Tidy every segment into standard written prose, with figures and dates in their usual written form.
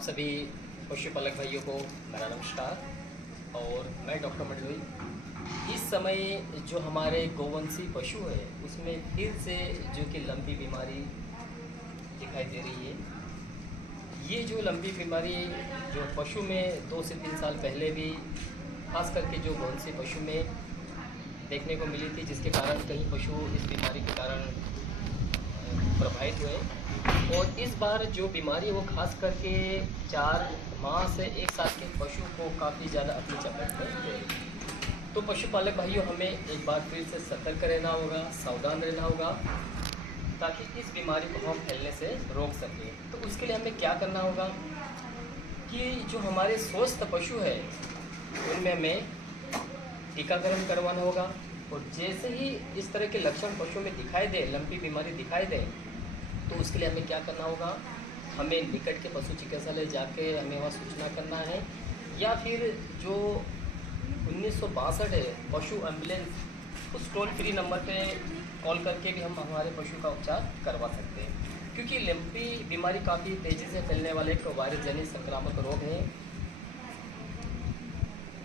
आप सभी पशुपालक भाइयों को मेरा नमस्कार। और मैं डॉक्टर मंडलोई। इस समय जो हमारे गोवंशी पशु है उसमें फिर से जो कि लंपी बीमारी दिखाई दे रही है। ये जो लंपी बीमारी जो पशु में 2 से 3 साल पहले भी खास करके जो गोवंशी पशु में देखने को मिली थी, जिसके कारण कई पशु इस बीमारी के कारण प्रभावित हुए। और इस बार जो बीमारी है वो खास करके 4 माह से 1 साल के पशु को काफ़ी ज़्यादा अपनी चपेट में ले रही है। तो पशुपालक भाइयों, हमें एक बार फिर से सतर्क रहना होगा, सावधान रहना होगा, ताकि इस बीमारी को हम फैलने से रोक सकें। तो उसके लिए हमें क्या करना होगा कि जो हमारे स्वस्थ पशु है उनमें हमें टीकाकरण करवाना होगा। और जैसे ही इस तरह के लक्षण पशु में दिखाई दे, लंपी बीमारी दिखाई दे, तो उसके लिए हमें क्या करना होगा, हमें निकट के पशु चिकित्सालय जाके हमें वहाँ सूचना करना है, या फिर जो 1962 है पशु एम्बुलेंस, उस टोल फ्री नंबर पे कॉल करके भी हम हमारे पशु का उपचार करवा सकते हैं। क्योंकि लंपी बीमारी काफ़ी तेज़ी से फैलने वाले एक वायरस जनित संक्रामक रोग है।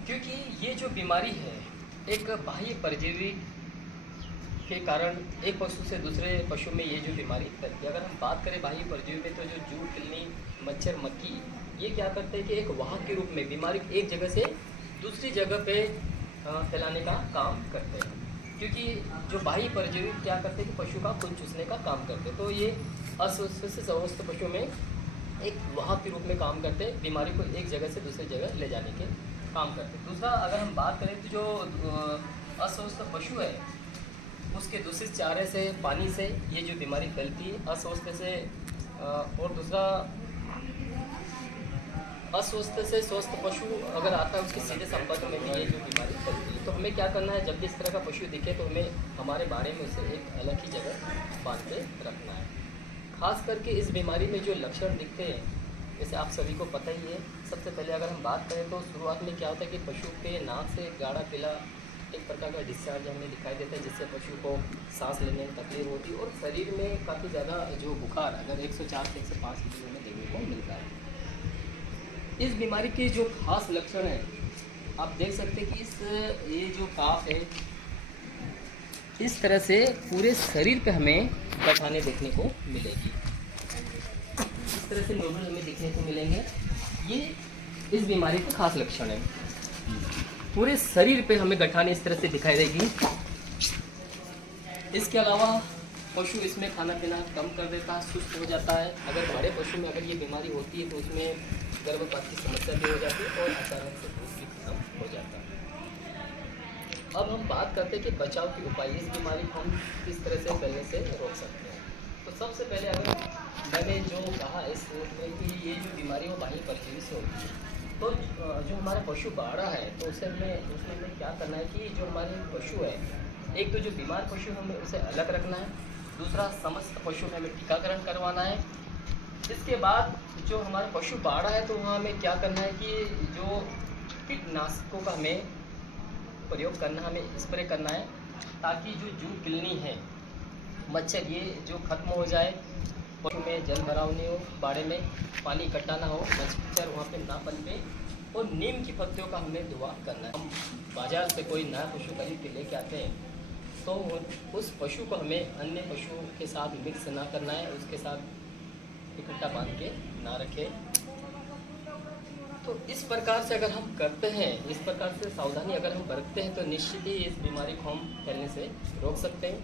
क्योंकि ये जो बीमारी है एक बाह्य परजीवी के कारण एक पशु से दूसरे पशु में ये जो बीमारी फैलती है। अगर हम बात करें बाह्य परजीवी में, तो जो जूं, तिलनी, मच्छर, मक्खी, ये क्या करते हैं कि एक वाहक के रूप में बीमारी एक जगह से दूसरी जगह पे फैलाने का काम करते हैं। क्योंकि जो बाह्य परजीवी क्या करते हैं कि पशु का खून चूसने का काम करते हैं। तो ये अस्वस्थ से स्वस्थ पशु में एक वाहक के रूप में काम करते हैं, बीमारी को एक जगह से दूसरी जगह ले जाने के काम करते हैं। दूसरा, अगर हम बात करें तो जो अस्वस्थ पशु है उसके दूषित चारे से, पानी से ये जो बीमारी फैलती है अस्वस्थ से। और दूसरा, अस्वस्थ से स्वस्थ पशु अगर आता है उसके सीधे संपर्क में भी ये जो बीमारी फैलती है। तो हमें क्या करना है, जब भी इस तरह का पशु दिखे तो हमें हमारे बाड़े में उसे एक अलग ही जगह बांध के रखना है। खास करके इस बीमारी में जो लक्षण दिखते हैं, जैसे आप सभी को पता ही है, सबसे पहले अगर हम बात करें तो शुरुआत में क्या होता है कि पशु के नाक से गाढ़ा पीला एक प्रकार का डिस्चार्ज हमें दिखाई देता है, जिससे पशु को सांस लेने में तकलीफ होती है। और शरीर में काफ़ी ज़्यादा जो बुखार अगर 104 से 105 डिग्री में देखने को मिलता है। इस बीमारी के जो खास लक्षण हैं, आप देख सकते हैं कि ये जो काफ है इस तरह से पूरे शरीर पे हमें गठाने देखने को मिलेगी। इस तरह से नोडल हमें देखने को मिलेंगे। ये इस बीमारी के खास लक्षण है। पूरे शरीर पे हमें गठाने इस तरह से दिखाई देगी। इसके अलावा पशु इसमें खाना पीना कम कर देता है, सुस्त हो जाता है। अगर बड़े पशु में अगर ये बीमारी होती है तो उसमें गर्भपात की समस्या भी हो जाती है और अचानक से दूध भी खत्म हो जाता है। अब हम बात करते हैं कि बचाव के उपाय, इस बीमारी को हम किस तरह से फैलने से रोक सकते हैं। तो सबसे पहले अगर मैंने जो कहा इसमें कि ये जो बीमारी वो बाह्य परजीवी से होती है, तो जो हमारा पशु बाड़ा है तो उसमें हमें क्या करना है कि जो हमारे पशु है, एक तो जो बीमार पशु है हमें उसे अलग रखना है। दूसरा, समस्त पशु में हमें टीकाकरण करवाना है। इसके बाद जो हमारा पशु बाड़ा है तो वहाँ हमें क्या करना है कि जो कीटनाशकों का हमें प्रयोग करना, हमें स्प्रे करना है, ताकि जो जूं, तिलनी है, मच्छर, ये जो खत्म हो जाए, पशु में जल भराव नहीं हो, बाड़े में पानी इकट्ठा ना हो, मच्छर वहाँ पे ना पनपे। और नीम की पत्तियों का हमें दुआ करना है। हम बाजार से कोई नया पशु खरीद के लेके आते हैं तो उस पशु को हमें अन्य पशुओं के साथ मिक्स ना करना है, उसके साथ इकट्ठा बांध के ना रखें। तो इस प्रकार से अगर हम करते हैं, इस प्रकार से सावधानी अगर हम बरतते हैं तो निश्चित ही इस बीमारी को हम फैलने से रोक सकते हैं।